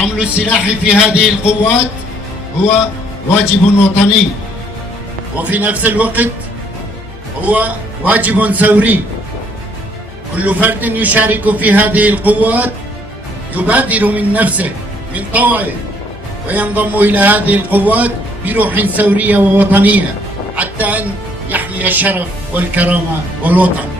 حمل السلاح في هذه القوات هو واجب وطني، وفي نفس الوقت هو واجب ثوري. كل فرد يشارك في هذه القوات يبادر من نفسه من طوعه وينضم إلى هذه القوات بروح ثورية ووطنية حتى أن يحمي الشرف والكرامة والوطن.